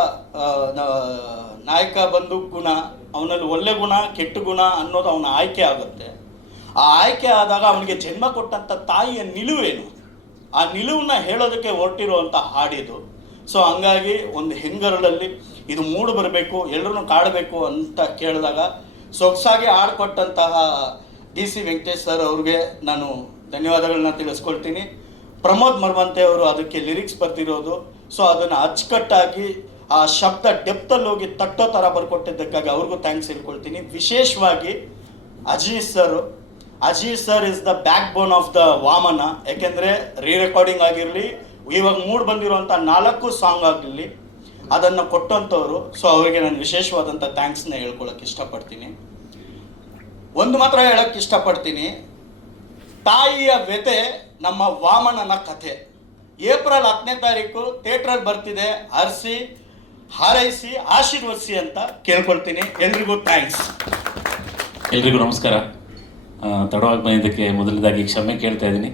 ನಾಯಕ ಬಂದು ಗುಣ, ಅವನಲ್ಲಿ ಒಳ್ಳೆ ಗುಣ ಕೆಟ್ಟ ಗುಣ ಅನ್ನೋದು ಅವನ ಆಯ್ಕೆ ಆಗುತ್ತೆ. ಆ ಆಯ್ಕೆ ಆದಾಗ ಅವನಿಗೆ ಜನ್ಮ ಕೊಟ್ಟಂಥ ತಾಯಿಯ ನಿಲುವೇನು, ಆ ನಿಲುವನ್ನ ಹೇಳೋದಕ್ಕೆ ಹೊರಟಿರುವಂಥ ಹಾಡಿದು. ಸೊ ಹಂಗಾಗಿ ಒಂದು ಹೆಂಗರಳಲ್ಲಿ ಇದು ಮೂಡು ಬರಬೇಕು, ಎಲ್ಲರೂ ಕಾಡಬೇಕು ಅಂತ ಕೇಳಿದಾಗ ಸೊಗಸಾಗಿ ಆಡ್ಕೊಟ್ಟಂತಹ DC ವೆಂಕಟೇಶ್ ಸರ್ ಅವ್ರಿಗೆ ನಾನು ಧನ್ಯವಾದಗಳನ್ನ ತಿಳಿಸ್ಕೊಳ್ತೀನಿ. ಪ್ರಮೋದ್ ಮರವಂತೆ ಅವರು ಅದಕ್ಕೆ ಲಿರಿಕ್ಸ್ ಬರ್ತಿರೋದು. ಸೊ ಅದನ್ನು ಅಚ್ಚುಕಟ್ಟಾಗಿ ಆ ಶಬ್ದ ಡೆಪ್ತಲ್ಲಿ ಹೋಗಿ ತಟ್ಟೋ ಥರ ಬರ್ಕೊಟ್ಟಿದ್ದಕ್ಕಾಗಿ ಅವ್ರಿಗೂ ಥ್ಯಾಂಕ್ಸ್ ಹೇಳ್ಕೊಳ್ತೀನಿ. ವಿಶೇಷವಾಗಿ Aziz sir is the back bone of the Vamana. ಯಾಕೆಂದರೆ ರೆಕಾರ್ಡಿಂಗ್ ಆಗಿರಲಿ, ಇವಾಗ ಮೂಡ್ ಬಂದಿರುವಂಥ 4 ಸಾಂಗ್ ಆಗಲಿ, ಅದನ್ನು ಕೊಟ್ಟಂಥವ್ರು. ಸೊ ಅವರಿಗೆ ನಾನು ವಿಶೇಷವಾದಂಥ ಥ್ಯಾಂಕ್ಸ್ನ ಹೇಳ್ಕೊಳ್ಳೋಕೆ ಇಷ್ಟಪಡ್ತೀನಿ. ಒಂದು ಮಾತ್ರ ಹೇಳೋಕ್ಕೆ ಇಷ್ಟಪಡ್ತೀನಿ, ತಾಯಿಯ ವ್ಯತೆ ನಮ್ಮ ವಾಮನನ ಕಥೆ ಏಪ್ರಿಲ್ 10ನೇ ತಾರೀಕು ಥಿಯೇಟ್ರಲ್ಲಿ ಬರ್ತಿದೆ. ಹರಿಸಿ ಹಾರೈಸಿ ಆಶೀರ್ವದಿಸಿ ಅಂತ ಕೇಳ್ಕೊಳ್ತೀನಿ. ಎಲ್ರಿಗೂ ಥ್ಯಾಂಕ್ಸ್. ಎಲ್ರಿಗೂ ನಮಸ್ಕಾರ. ತಡವಾಗಿ ಬಂದಿದ್ದಕ್ಕೆ ಮೊದಲದಾಗಿ ಕ್ಷಮೆ ಕೇಳ್ತಾ ಇದ್ದೀನಿ.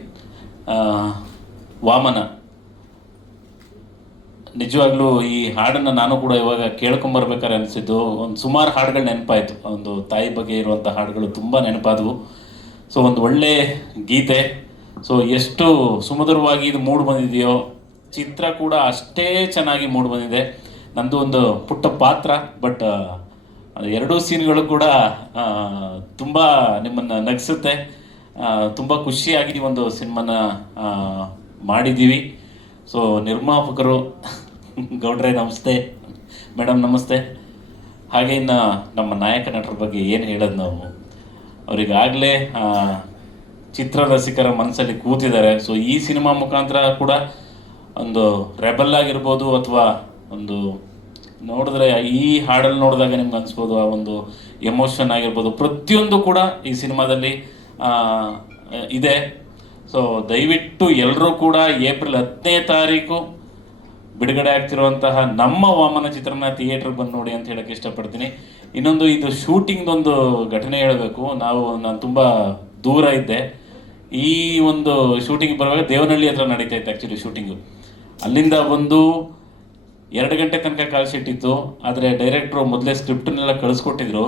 ವಾಮನ ನಿಜವಾಗ್ಲೂ ಈ ಹಾಡನ್ನು ನಾನು ಕೂಡ ಇವಾಗ ಕೇಳ್ಕೊಂಬರ್ಬೇಕಾದ್ರೆ ಅನಿಸಿದ್ದು, ಒಂದು ಸುಮಾರು ಹಾಡುಗಳು ನೆನಪಾಯಿತು. ಒಂದು ತಾಯಿ ಬಗ್ಗೆ ಇರುವಂಥ ಹಾಡುಗಳು ತುಂಬ ನೆನಪಾದವು. ಸೊ ಒಂದು ಒಳ್ಳೆ ಗೀತೆ, ಸೊ ಎಷ್ಟು ಸುಮಧುರವಾಗಿ ಇದು ಮೂಡ್ ಬಂದಿದೆಯೋ, ಚಿತ್ರ ಕೂಡ ಅಷ್ಟೇ ಚೆನ್ನಾಗಿ ಮೂಡ್ ಬಂದಿದೆ. ನಂದು ಒಂದು ಪುಟ್ಟ ಪಾತ್ರ, ಬಟ್ ಎರಡೂ ಸೀನ್ಗಳು ಕೂಡ ತುಂಬ ನಿಮ್ಮನ್ನು ನಗಿಸುತ್ತೆ. ತುಂಬ ಖುಷಿಯಾಗಿ ಈ ಒಂದು ಸಿನಿಮಾನ ಮಾಡಿದ್ದೀವಿ. ಸೊ ನಿರ್ಮಾಪಕರು ಗೌಡ್ರೆ ನಮಸ್ತೆ, ಮೇಡಮ್ ನಮಸ್ತೆ. ಹಾಗೆ ಇನ್ನು ನಮ್ಮ ನಾಯಕ ನಟರ ಬಗ್ಗೆ ಏನು ಹೇಳೋದು ನಾವು, ಅವರಿಗಾಗಲೇ ಚಿತ್ರ ರಸಿಕರ ಮನಸ್ಸಲ್ಲಿ ಕೂತಿದ್ದಾರೆ. ಸೊ ಈ ಸಿನಿಮಾ ಮುಖಾಂತರ ಕೂಡ ಒಂದು ರೆಬಲ್ ಆಗಿರ್ಬೋದು, ಅಥವಾ ಒಂದು ನೋಡಿದ್ರೆ ಈ ಹಾಡಲ್ಲಿ ನೋಡಿದಾಗ ನಿಮ್ಗೆ ಅನಿಸ್ಬೋದು ಆ ಒಂದು ಎಮೋಷನ್ ಆಗಿರ್ಬೋದು, ಪ್ರತಿಯೊಂದು ಕೂಡ ಈ ಸಿನಿಮಾದಲ್ಲಿ ಇದೆ. ಸೊ ದಯವಿಟ್ಟು ಎಲ್ಲರೂ ಕೂಡ ಏಪ್ರಿಲ್ 10ನೇ ತಾರೀಕು ಬಿಡುಗಡೆ ಆಗ್ತಿರುವಂತಹ ನಮ್ಮ ವಾಮನ ಚಿತ್ರನ ಥಿಯೇಟ್ರಿಗೆ ಬಂದು ನೋಡಿ ಅಂತ ಹೇಳಕ್ಕೆ ಇಷ್ಟಪಡ್ತೀನಿ. ಇನ್ನೊಂದು, ಇದು ಶೂಟಿಂಗ್ದೊಂದು ಘಟನೆ ಹೇಳಬೇಕು. ನಾನು ತುಂಬ ದೂರ ಇದ್ದೆ. ಈ ಒಂದು ಶೂಟಿಂಗ್ ಬರುವಾಗ ದೇವನಹಳ್ಳಿ ಹತ್ರ ನಡೀತಾ ಇತ್ತು ಆ್ಯಕ್ಚುಲಿ ಶೂಟಿಂಗು. ಅಲ್ಲಿಂದ ಬಂದು 2 ಗಂಟೆ ತನಕ ಕಾಲ್ ಶೀಟ್ ಇತ್ತು. ಆದರೆ ಡೈರೆಕ್ಟ್ರು ಮೊದಲೇ ಸ್ಕ್ರಿಪ್ಟನ್ನೆಲ್ಲ ಕಳಿಸ್ಕೊಟ್ಟಿದ್ರು.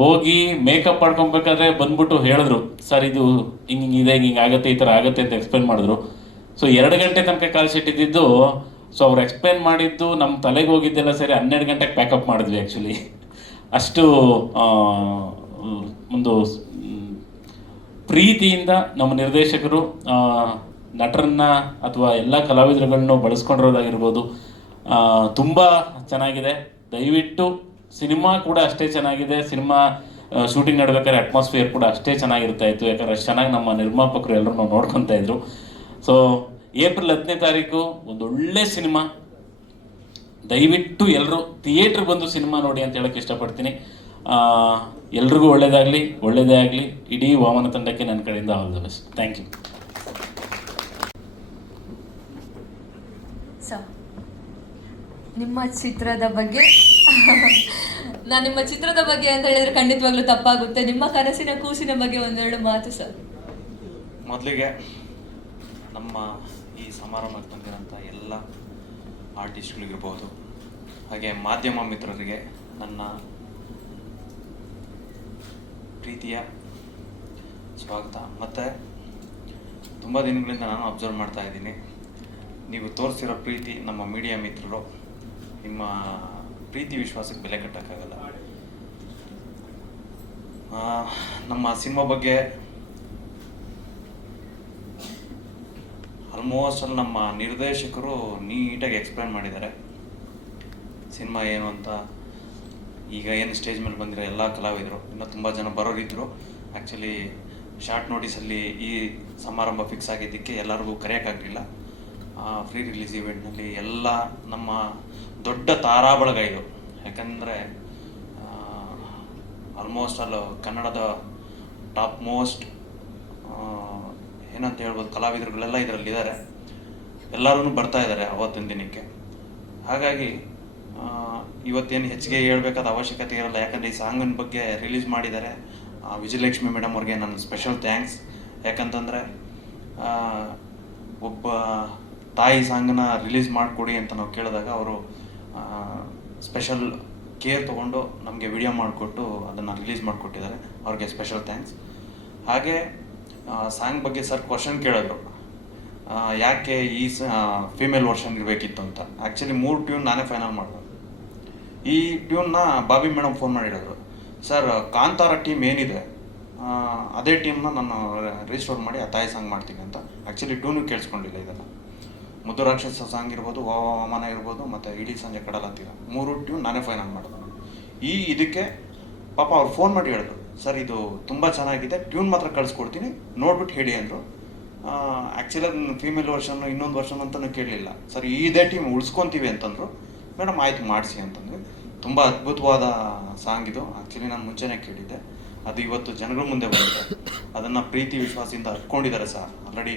ಹೋಗಿ ಮೇಕಪ್ ಮಾಡ್ಕೊಬೇಕಾದ್ರೆ ಬಂದ್ಬಿಟ್ಟು ಹೇಳಿದ್ರು, ಸರ್ ಇದು ಹಿಂಗಿದೆ, ಹಿಂಗೆ ಆಗುತ್ತೆ, ಈ ಥರ ಆಗುತ್ತೆ ಅಂತ ಎಕ್ಸ್ಪ್ಲೇನ್ ಮಾಡಿದ್ರು. ಸೊ 2 ಗಂಟೆ ತನಕ ಕಾಲ್ ಶೀಟ್ ಇದ್ದಿದ್ದು. ಸೊ ಅವ್ರು ಎಕ್ಸ್ಪ್ಲೇನ್ ಮಾಡಿದ್ದು ನಮ್ಮ ತಲೆಗೆ ಹೋಗಿದ್ದೆಲ್ಲ ಸರಿ 12 ಗಂಟೆಗೆ ಪ್ಯಾಕಪ್ ಮಾಡಿದ್ವಿ ಆ್ಯಕ್ಚುಲಿ. ಅಷ್ಟು ಒಂದು ಪ್ರೀತಿಯಿಂದ ನಮ್ಮ ನಿರ್ದೇಶಕರು ನಟರನ್ನ ಅಥವಾ ಎಲ್ಲ ಕಲಾವಿದರುಗಳನ್ನು ಬಳಸ್ಕೊಂಡಿರೋದಾಗಿರ್ಬೋದು, ತುಂಬ ಚೆನ್ನಾಗಿದೆ. ದಯವಿಟ್ಟು ಸಿನಿಮಾ ಕೂಡ ಅಷ್ಟೇ ಚೆನ್ನಾಗಿದೆ. ಸಿನಿಮಾ ಶೂಟಿಂಗ್ ನಡ್ಬೇಕಾದ್ರೆ ಅಟ್ಮಾಸ್ಫಿಯರ್ ಕೂಡ ಅಷ್ಟೇ ಚೆನ್ನಾಗಿರ್ತಾ ಇತ್ತು, ಯಾಕಂದ್ರೆ ಅಷ್ಟು ಚೆನ್ನಾಗಿ ನಮ್ಮ ನಿರ್ಮಾಪಕರು ಎಲ್ಲರೂ ನೋಡ್ಕೊತಾ ಇದ್ರು. ಸೊ ಏಪ್ರಿಲ್ 10ನೇ ತಾರೀಕು ಒಂದು ಒಳ್ಳೆ ಸಿನಿಮಾ, ದಯವಿಟ್ಟು ಎಲ್ಲರೂ ಥಿಯೇಟ್ರ್ ಬಂದು ಸಿನಿಮಾ ನೋಡಿ ಅಂತ ಹೇಳಕ್ಕೆ ಇಷ್ಟಪಡ್ತೀನಿ. ಎಲ್ರಿಗೂ ಒಳ್ಳೆಯದೇ ಆಗಲಿ. ಇಡೀ ವಾಮನ ತಂಡಕ್ಕೆ ನನ್ನ ಕಡೆಯಿಂದ all the best. Thank you. ನಿಮ್ಮ ಚಿತ್ರದ ಬಗ್ಗೆ ನಾನು ನಿಮ್ಮ ಚಿತ್ರದ ಬಗ್ಗೆ ಅಂತ ಹೇಳಿದ್ರೆ ಖಂಡಿತವಾಗ್ಲೂ ತಪ್ಪಾಗುತ್ತೆ. ನಿಮ್ಮ ಕನಸಿನ ಕೂಸಿನ ಬಗ್ಗೆ ಒಂದೆರಡು ಮಾತು ಸರ್. ಮೊದಲಿಗೆ ನಮ್ಮ ಈ ಸಮಾರಂಭಕ್ಕೆ ಬಂದಿರೋಂಥ ಎಲ್ಲ ಆರ್ಟಿಸ್ಟ್ಗಳಿಗಿರ್ಬೋದು, ಹಾಗೆ ಮಾಧ್ಯಮ ಮಿತ್ರರಿಗೆ ನನ್ನ ಪ್ರೀತಿಯ ಸ್ವಾಗತ. ಮತ್ತು ತುಂಬ ದಿನಗಳಿಂದ ನಾನು ಅಬ್ಸರ್ವ್ ಮಾಡ್ತಾ ಇದ್ದೀನಿ, ನೀವು ತೋರಿಸಿರೋ ಪ್ರೀತಿ, ನಮ್ಮ ಮೀಡಿಯಾ ಮಿತ್ರರು, ನಿಮ್ಮ ಪ್ರೀತಿ ವಿಶ್ವಾಸಕ್ಕೆ ಬೆಲೆ ಕಟ್ಟೋಕ್ಕಾಗಲ್ಲ. ನಮ್ಮ ಸಿನಿಮಾ ಬಗ್ಗೆ ಆಲ್ಮೋಸ್ಟ್ ಅಲ್ಲಿ ನಮ್ಮ ನಿರ್ದೇಶಕರು ನೀಟಾಗಿ ಎಕ್ಸ್ಪ್ಲೇನ್ ಮಾಡಿದ್ದಾರೆ ಸಿನಿಮಾ ಏನು ಅಂತ. ಈಗ ಏನು ಸ್ಟೇಜ್ ಮೇಲೆ ಬಂದಿರೋ ಎಲ್ಲ ಕಲಾವಿದರು, ಇನ್ನೂ ತುಂಬ ಜನ ಬರೋರಿದ್ದರು. ಆ್ಯಕ್ಚುಲಿ ಶಾರ್ಟ್ ನೋಟಿಸಲ್ಲಿ ಈ ಸಮಾರಂಭ ಫಿಕ್ಸ್ ಆಗಿದ್ದಕ್ಕೆ ಎಲ್ಲರಿಗೂ ಕರೆಯೋಕ್ಕಾಗಲಿಲ್ಲ. ಫ್ರೀ ರಿಲೀಸ್ ಇವೆಂಟ್ನಲ್ಲಿ ಎಲ್ಲ ನಮ್ಮ ದೊಡ್ಡ ತಾರಾ ಬಳಗ ಇದು. ಯಾಕಂದರೆ ಆಲ್ಮೋಸ್ಟ್ ಅಲ್ಲ ಕನ್ನಡದ ಟಾಪ್ ಮೋಸ್ಟ್ ಏನಂತ ಹೇಳ್ಬೋದು ಕಲಾವಿದರುಗಳೆಲ್ಲ ಇದರಲ್ಲಿದ್ದಾರೆ. ಎಲ್ಲರೂ ಬರ್ತಾ ಇದ್ದಾರೆ ಅವತ್ತಿನ ದಿನಕ್ಕೆ. ಹಾಗಾಗಿ ಇವತ್ತೇನು ಹೆಚ್ಚಿಗೆ ಹೇಳ್ಬೇಕಾದ ಅವಶ್ಯಕತೆ ಇರಲ್ಲ, ಯಾಕಂದರೆ ಈ ಸಾಂಗಿನ ಬಗ್ಗೆ ರಿಲೀಸ್ ಮಾಡಿದ್ದಾರೆ. ವಿಜಯಲಕ್ಷ್ಮಿ ಮೇಡಮ್ ಅವ್ರಿಗೆ ನನ್ನ ಸ್ಪೆಷಲ್ ಥ್ಯಾಂಕ್ಸ್. ಯಾಕಂತಂದರೆ ಒಬ್ಬ ತಾಯಿ ಸಾಂಗನ್ನ ರಿಲೀಸ್ ಮಾಡಿಕೊಡಿ ಅಂತ ನಾವು ಕೇಳಿದಾಗ ಅವರು ಸ್ಪೆಷಲ್ ಕೇರ್ ತೊಗೊಂಡು ನಮಗೆ ವಿಡಿಯೋ ಮಾಡಿಕೊಟ್ಟು ಅದನ್ನು ರಿಲೀಸ್ ಮಾಡಿಕೊಟ್ಟಿದ್ದಾರೆ. ಅವ್ರಿಗೆ ಸ್ಪೆಷಲ್ ಥ್ಯಾಂಕ್ಸ್. ಹಾಗೆ ಸಾಂಗ್ ಬಗ್ಗೆ ಸರ್ ಕ್ವಶನ್ ಕೇಳಿದ್ರು, ಯಾಕೆ ಈ ಫೀಮೇಲ್ ವರ್ಷನ್ ಇರಬೇಕಿತ್ತು ಅಂತ. ಆ್ಯಕ್ಚುಲಿ 3 ಟ್ಯೂನ್ ನಾನೇ ಫೈನಲ್ ಮಾಡಿದೆ. ಈ ಟ್ಯೂನ್ನ ಬಾಬಿ ಮೇಡಮ್ ಫೋನ್ ಮಾಡಿರೋದು, ಸರ್ ಕಾಂತಾರ ಟೀಮ್ ಏನಿದೆ ಅದೇ ಟೀಮ್ನ ನಾನು ರಿಜಿಸ್ಟರ್ ಮಾಡಿ ಆ ತಾಯಿ ಸಾಂಗ್ ಮಾಡ್ತೀನಿ ಅಂತ. ಆ್ಯಕ್ಚುಲಿ ಟ್ಯೂನು ಕೇಳಿಸ್ಕೊಂಡಿಲ್ಲ. ಇದೆಲ್ಲ ಮುದ್ದು ರಾಕ್ಷಸ ಸಾಂಗ್ ಇರ್ಬೋದು, ವಾಮನ ಇರ್ಬೋದು, ಮತ್ತು ಇಡೀ ಸಂಜೆ ಕಡಲಂತೀರ 3 ಟ್ಯೂನ್ ನಾನೇ ಫೈನಲ್ ಮಾಡಿದೆ. ಇದಕ್ಕೆ ಪಾಪ ಅವ್ರು ಫೋನ್ ಮಾಡಿ ಹೇಳಿದ್ರು, ಸರ್ ಇದು ತುಂಬ ಚೆನ್ನಾಗಿದೆ, ಟ್ಯೂನ್ ಮಾತ್ರ ಕಳಿಸ್ಕೊಡ್ತೀನಿ, ನೋಡ್ಬಿಟ್ಟು ಹೇಳಿ ಅಂದರು. ಆ್ಯಕ್ಚುಲಿ ಅದನ್ನು ಫೀಮೇಲ್ ವರ್ಷನ್ನು ಇನ್ನೊಂದು ವರ್ಷನ್ ಅಂತಲೂ ಕೇಳಲಿಲ್ಲ. ಸರ್ ಇದೇ ಟೀಮ್ ಉಳಿಸ್ಕೊತೀವಿ ಅಂತಂದರು. ಮೇಡಮ್ ಆಯಿತು ಮಾಡಿಸಿ ಅಂತಂದ್ವಿ. ತುಂಬ ಅದ್ಭುತವಾದ ಸಾಂಗ್ ಇದು. ಆ್ಯಕ್ಚುಲಿ ನಾನು ಮುಂಚೆನೇ ಕೇಳಿದ್ದೆ, ಅದು ಇವತ್ತು ಜನಗಳ ಮುಂದೆ ಬಂದಿದೆ. ಅದನ್ನು ಪ್ರೀತಿ ವಿಶ್ವಾಸದಿಂದ ಹತ್ಕೊಂಡಿದ್ದಾರೆ ಸರ್. ಆಲ್ರೆಡಿ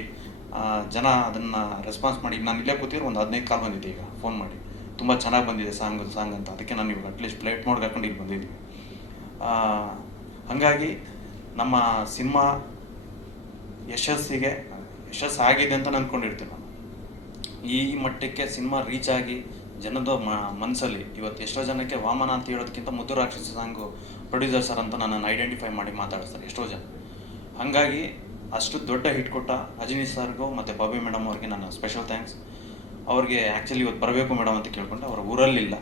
ಜನ ಅದನ್ನು ರೆಸ್ಪಾನ್ಸ್ ಮಾಡಿ, ನಾನು ಇಲ್ಲೇ ಕೂತಿರೋ ಒಂದು 15 ಕಾಲ್ ಬಂದಿದ್ದೆ ಈಗ ಫೋನ್ ಮಾಡಿ, ತುಂಬ ಚೆನ್ನಾಗಿ ಬಂದಿದೆ ಸಾಂಗ್ ಅಂತ. ಅದಕ್ಕೆ ನಾನು ಇವಾಗ ಅಟ್ಲೀಸ್ಟ್ ಪ್ಲೇಟ್ ಮೋಡ್ಗೆ ಹಾಕೊಂಡು ಇಲ್ಲಿ ಬಂದಿದ್ವಿ. ಹಾಗಾಗಿ ನಮ್ಮ ಸಿನಿಮಾ ಯಶಸ್ಸಾಗಿದೆ ಅಂತ ಅಂದ್ಕೊಂಡಿರ್ತೀನಿ ನಾನು. ಈ ಮಟ್ಟಕ್ಕೆ ಸಿನಿಮಾ ರೀಚ್ ಆಗಿ ಜನದ ಮನಸ್ಸಲ್ಲಿ ಇವತ್ತು ಎಷ್ಟೋ ಜನಕ್ಕೆ ವಾಮನ ಅಂತ ಹೇಳೋದಕ್ಕಿಂತ ಮುದ್ದು ರಾಕ್ಷಸ ಸಾಂಗು ಪ್ರೊಡ್ಯೂಸರ್ ಸರ್ ಅಂತ ನನ್ನನ್ನು ಐಡೆಂಟಿಫೈ ಮಾಡಿ ಮಾತಾಡಿಸ್ತಾರೆ ಎಷ್ಟೋ ಜನ. ಹಾಗಾಗಿ ಅಷ್ಟು ದೊಡ್ಡ ಹಿಟ್ ಕೊಟ್ಟ ಅಜಿನೀಶ್ ಸರ್ಗೂ ಮತ್ತು ಬಾಬಿ ಮೇಡಮ್ ಅವ್ರಿಗೆ ನನ್ನ ಸ್ಪೆಷಲ್ ಥ್ಯಾಂಕ್ಸ್. ಅವ್ರಿಗೆ ಆ್ಯಕ್ಚುಲಿ ಇವತ್ತು ಬರಬೇಕು ಮೇಡಮ್ ಅಂತ ಕೇಳ್ಕೊಂಡೆ, ಅವ್ರ ಊರಲ್ಲಿಲ್ಲ.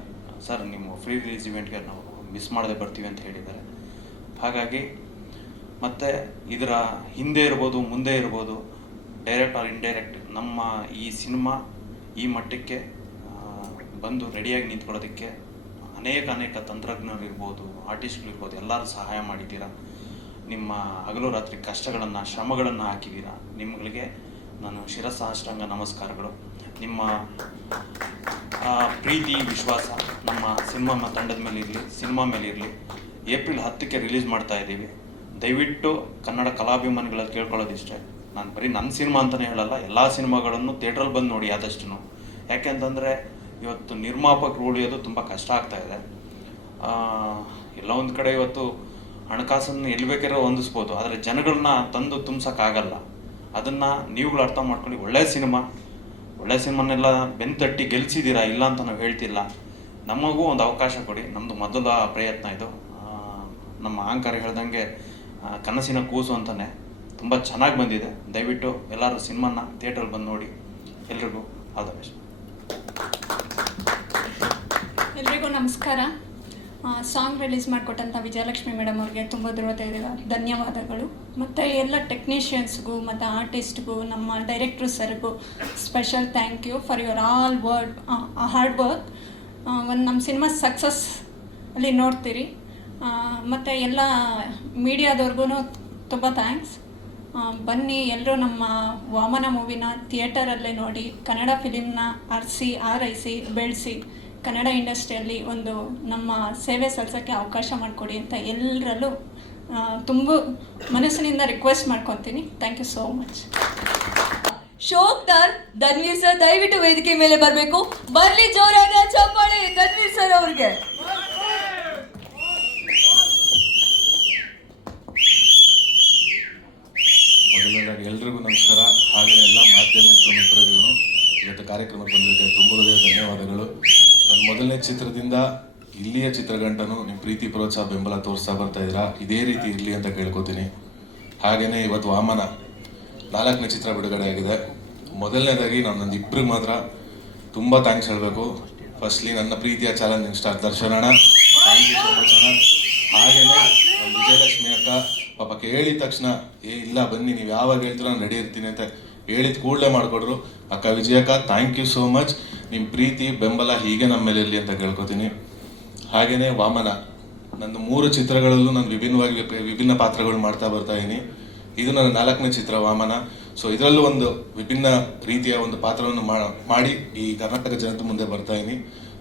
ಸರ್ ನಿಮ್ಮ ಫ್ರೀ ರಿಲೀಸ್ ಇವೆಂಟ್ಗೆ ನಾವು ಮಿಸ್ ಮಾಡದೆ ಬರ್ತೀವಿ ಅಂತ ಹೇಳಿದ್ದಾರೆ. ಹಾಗಾಗಿ ಮತ್ತು ಇದರ ಹಿಂದೆ ಇರ್ಬೋದು ಮುಂದೆ ಇರ್ಬೋದು, ಡೈರೆಕ್ಟ್ ಆರ್ ಇಂಡೈರೆಕ್ಟ್, ನಮ್ಮ ಈ ಸಿನಿಮಾ ಈ ಮಟ್ಟಕ್ಕೆ ಬಂದು ರೆಡಿಯಾಗಿ ನಿಂತ್ಕೊಳ್ಳೋದಕ್ಕೆ ಅನೇಕ ತಂತ್ರಜ್ಞರಿರ್ಬೋದು, ಆರ್ಟಿಸ್ಟ್ಗಳಿರ್ಬೋದು, ಎಲ್ಲರೂ ಸಹಾಯ ಮಾಡಿದ್ದೀರಾ. ನಿಮ್ಮ ಹಗಲು ರಾತ್ರಿ ಕಷ್ಟಗಳನ್ನು, ಶ್ರಮಗಳನ್ನು ಹಾಕಿದ್ದೀರಾ. ನಿಮ್ಮಗಳಿಗೆ ನಾನು ಶಿರಸಾಷ್ಟಾಂಗ ನಮಸ್ಕಾರಗಳು. ನಿಮ್ಮ ಪ್ರೀತಿ, ವಿಶ್ವಾಸ ನಮ್ಮ ಸಿನಿಮಾ ತಂಡದ ಮೇಲೆ ಇರಲಿ, ಸಿನಿಮಾ ಮೇಲೆ ಇರಲಿ. ಏಪ್ರಿಲ್ 10ಕ್ಕೆ ರಿಲೀಸ್ ಮಾಡ್ತಾ ಇದ್ದೀವಿ. ದಯವಿಟ್ಟು ಕನ್ನಡ ಕಲಾಭಿಮಾನಿಗಳಲ್ಲಿ ಕೇಳ್ಕೊಳ್ಳೋದಿಷ್ಟೇ, ನಾನು ಬರೀ ನನ್ನ ಸಿನಿಮಾ ಅಂತಲೇ ಹೇಳಲ್ಲ, ಎಲ್ಲ ಸಿನಿಮಾಗಳನ್ನು ಥಿಯೇಟ್ರಲ್ಲಿ ಬಂದು ನೋಡಿ ಆದಷ್ಟು. ಯಾಕೆಂತಂದರೆ ಇವತ್ತು ನಿರ್ಮಾಪಕರು ಉಳಿಯೋದು ತುಂಬ ಕಷ್ಟ ಆಗ್ತಾಯಿದೆ. ಎಲ್ಲ ಒಂದು ಕಡೆ ಇವತ್ತು ಹಣಕಾಸನ್ನು ಎಲ್ಲಿ ಬೇಕಾದ್ರೂ ಹೊಂದಿಸ್ಬೋದು, ಆದರೆ ಜನಗಳನ್ನ ತಂದು ತುಂಬಿಸೋಕ್ಕಾಗಲ್ಲ. ಅದನ್ನು ನೀವುಗಳು ಅರ್ಥ ಮಾಡ್ಕೊಂಡು ಒಳ್ಳೆಯ ಸಿನಿಮಾನೆಲ್ಲ ಬೆಂತಟ್ಟಿ ಗೆಲ್ಲಿಸಿದ್ದೀರಾ, ಇಲ್ಲ ಅಂತ ನಾವು ಹೇಳ್ತಿಲ್ಲ. ನಮಗೂ ಒಂದು ಅವಕಾಶ ಕೊಡಿ. ನಮ್ಮದು ಮೊದಲ ಪ್ರಯತ್ನ ಇದು. ನಮ್ಮ ಆಂಕರ್ ಹೇಳ್ದಂಗೆ ಕನಸಿನ ಕೂಸು ಅಂತಲೇ ತುಂಬ ಚೆನ್ನಾಗಿ ಬಂದಿದೆ. ದಯವಿಟ್ಟು ಎಲ್ಲರೂ ಸಿನಿಮಾನ ಥಿಯೇಟ್ರಲ್ಲಿ ಬಂದು ನೋಡಿ. ಎಲ್ರಿಗೂ ಆಲ್ ದ ಬೆಸ್ಟ್. ಎಲ್ರಿಗೂ ನಮಸ್ಕಾರ. ಸಾಂಗ್ ರಿಲೀಸ್ ಮಾಡಿಕೊಟ್ಟಂಥ ವಿಜಯಲಕ್ಷ್ಮಿ ಮೇಡಮ್ ಅವ್ರಿಗೆ ತುಂಬ ಧನ್ಯವಾದಗಳು. ಮತ್ತು ಎಲ್ಲ ಟೆಕ್ನಿಷಿಯನ್ಸ್ಗೂ ಮತ್ತು ಆರ್ಟಿಸ್ಟ್ಗೂ, ನಮ್ಮ ಡೈರೆಕ್ಟ್ರು ಸರ್ಗೂ special thank you for your all hard work. ಒಂದು ನಮ್ಮ ಸಿನಿಮಾ ಸಕ್ಸಸ್ ಅಲ್ಲಿ ನೋಡ್ತೀರಿ. ಮತ್ತು ಎಲ್ಲ ಮೀಡಿಯಾದವ್ರಿಗೂ ತುಂಬ ಥ್ಯಾಂಕ್ಸ್. ಬನ್ನಿ ಎಲ್ಲರೂ ನಮ್ಮ ವಾಮನ ಮೂವಿನ ಥಿಯೇಟರಲ್ಲೇ ನೋಡಿ, ಕನ್ನಡ ಫಿಲಿಮ್ನ ಆರೈಸಿ ಬೆಳೆಸಿ, ಕನ್ನಡ ಇಂಡಸ್ಟ್ರಿಯಲ್ಲಿ ಒಂದು ನಮ್ಮ ಸೇವೆ ಸಲ್ಲಿಸೋಕ್ಕೆ ಅವಕಾಶ ಮಾಡಿಕೊಡಿ ಅಂತ ಎಲ್ಲರಲ್ಲೂ ತುಂಬ ಮನಸ್ಸಿನಿಂದ ರಿಕ್ವೆಸ್ಟ್ ಮಾಡ್ಕೊತೀನಿ. Thank you so much. Shokdar Dhanveer sir ದಯವಿಟ್ಟು ವೇದಿಕೆ ಮೇಲೆ ಬರಬೇಕು. ಬರ್ಲಿ ಜೋರಾದ ಚಪ್ಪಾಳೆ ಧನ್ವೀರ್ ಸರ್ ಅವ್ರಿಗೆ. ಮೊದಲನೇದಾಗಿ ಎಲ್ರಿಗೂ ನಮಸ್ಕಾರ. ಹಾಗೆ ಎಲ್ಲ ಮಾಧ್ಯಮ ಮಿತ್ರರಿಗೂ ಇವತ್ತು ಕಾರ್ಯಕ್ರಮಕ್ಕೆ ಬಂದಿದ್ದಕ್ಕೆ ತುಂಬ ಧನ್ಯವಾದಗಳು. ನನ್ನ ಮೊದಲನೇ ಚಿತ್ರದಿಂದ ಇಲ್ಲಿಯ ಚಿತ್ರಗಂಟನು ನಿಮ್ಮ ಪ್ರೀತಿ, ಪ್ರೋತ್ಸಾಹ, ಬೆಂಬಲ ತೋರಿಸ್ತಾ ಬರ್ತಾ ಇದ್ದೀರಾ. ಇದೇ ರೀತಿ ಇರಲಿ ಅಂತ ಕೇಳ್ಕೊತೀನಿ. ಹಾಗೆಯೇ ಇವತ್ತು ವಾಮನ 4ನೇ ಚಿತ್ರ ಬಿಡುಗಡೆ ಆಗಿದೆ. ಮೊದಲನೇದಾಗಿ ನಾನು ನನ್ನ ಇಬ್ಬರಿಗೆ ಮಾತ್ರ ತುಂಬ ಥ್ಯಾಂಕ್ಸ್ ಹೇಳಬೇಕು. ಫಸ್ಟ್ಲಿ ನನ್ನ ಪ್ರೀತಿಯ ಚಾಲೆಂಜಿಂಗ್ ಸ್ಟಾರ್ ದರ್ಶನಣ್ಣ, ಥ್ಯಾಂಕ್ ಯು ಸೋ ಮಚ್ ಅಣ್ಣ. ಹಾಗೆಯೇ ನಮ್ಮ ವಿಜಯಲಕ್ಷ್ಮಿ ಅಕ್ಕ ಪಾಪ ಕೇಳಿದ ತಕ್ಷಣ ಇಲ್ಲ ಬನ್ನಿ ನೀವು ಯಾವಾಗ ಹೇಳ್ತೀರೋ ನಾನು ರೆಡಿ ಇರ್ತೀನಿ ಅಂತ ಹೇಳಿದ ಕೂಡಲೇ ಮಾಡಿಕೊಡ್ರು. ಅಕ್ಕ ವಿಜಯಕ್ಕ ಥ್ಯಾಂಕ್ ಯು ಸೋ ಮಚ್. ನಿಮ್ಮ ಪ್ರೀತಿ ಬೆಂಬಲ ಹೀಗೆ ನಮ್ಮ ಮೇಲೆ ಇರಲಿ ಅಂತ ಕೇಳ್ಕೊತೀನಿ. ಹಾಗೆಯೇ ವಾಮನ ನನ್ನ 3 ಚಿತ್ರಗಳಲ್ಲೂ ನಾನು ವಿಭಿನ್ನ ಪಾತ್ರಗಳು ಮಾಡ್ತಾ ಬರ್ತಾ ಇದ್ದೀನಿ. ಇದು ನನ್ನ 4ನೇ ಚಿತ್ರ ವಾಮನ. ಸೊ ಇದರಲ್ಲೂ ಒಂದು ವಿಭಿನ್ನ ರೀತಿಯ ಒಂದು ಪಾತ್ರವನ್ನು ಮಾಡಿ ಈ ಕರ್ನಾಟಕ ಜನತೆ ಮುಂದೆ ಬರ್ತಾ ಇದ್ದೀನಿ.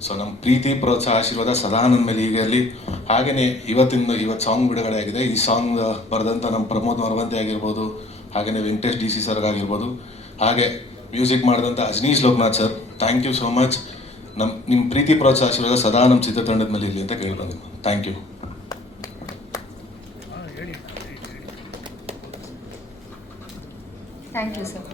ಸೊ ನಮ್ಮ ಪ್ರೀತಿ, ಪ್ರೋತ್ಸಾಹ, ಆಶೀರ್ವಾದ ಸದಾ ನನ್ನ ಮೇಲೆ ಹೀಗೆ ಇರಲಿ. ಹಾಗೆಯೇ ಇವತ್ತು ಸಾಂಗ್ ಬಿಡುಗಡೆ ಆಗಿದೆ. ಈ ಸಾಂಗ್ ಬರೆದಂಥ ನಮ್ಮ ಪ್ರಮೋದ್ ಮರವಂತೆ ಆಗಿರ್ಬೋದು, ಹಾಗೆಯೇ ವೆಂಕಟೇಶ್ DC ಸರ್ಗಾಗಿರ್ಬೋದು, ಹಾಗೆ ಮ್ಯೂಸಿಕ್ ಮಾಡಿದಂಥ Ajaneesh Loknath sir, thank you so much. ನಿಮ್ಮ ಪ್ರೀತಿ, ಪ್ರೋತ್ಸಾಹ, ಆಶೀರ್ವಾದ ಸದಾ ನಮ್ಮ ಚಿತ್ರತಂಡದ ಮೇಲೆ ಇರಲಿ ಅಂತ ಕೇಳ್ಬಂದಿನಿ. Thank you. Thank you sir.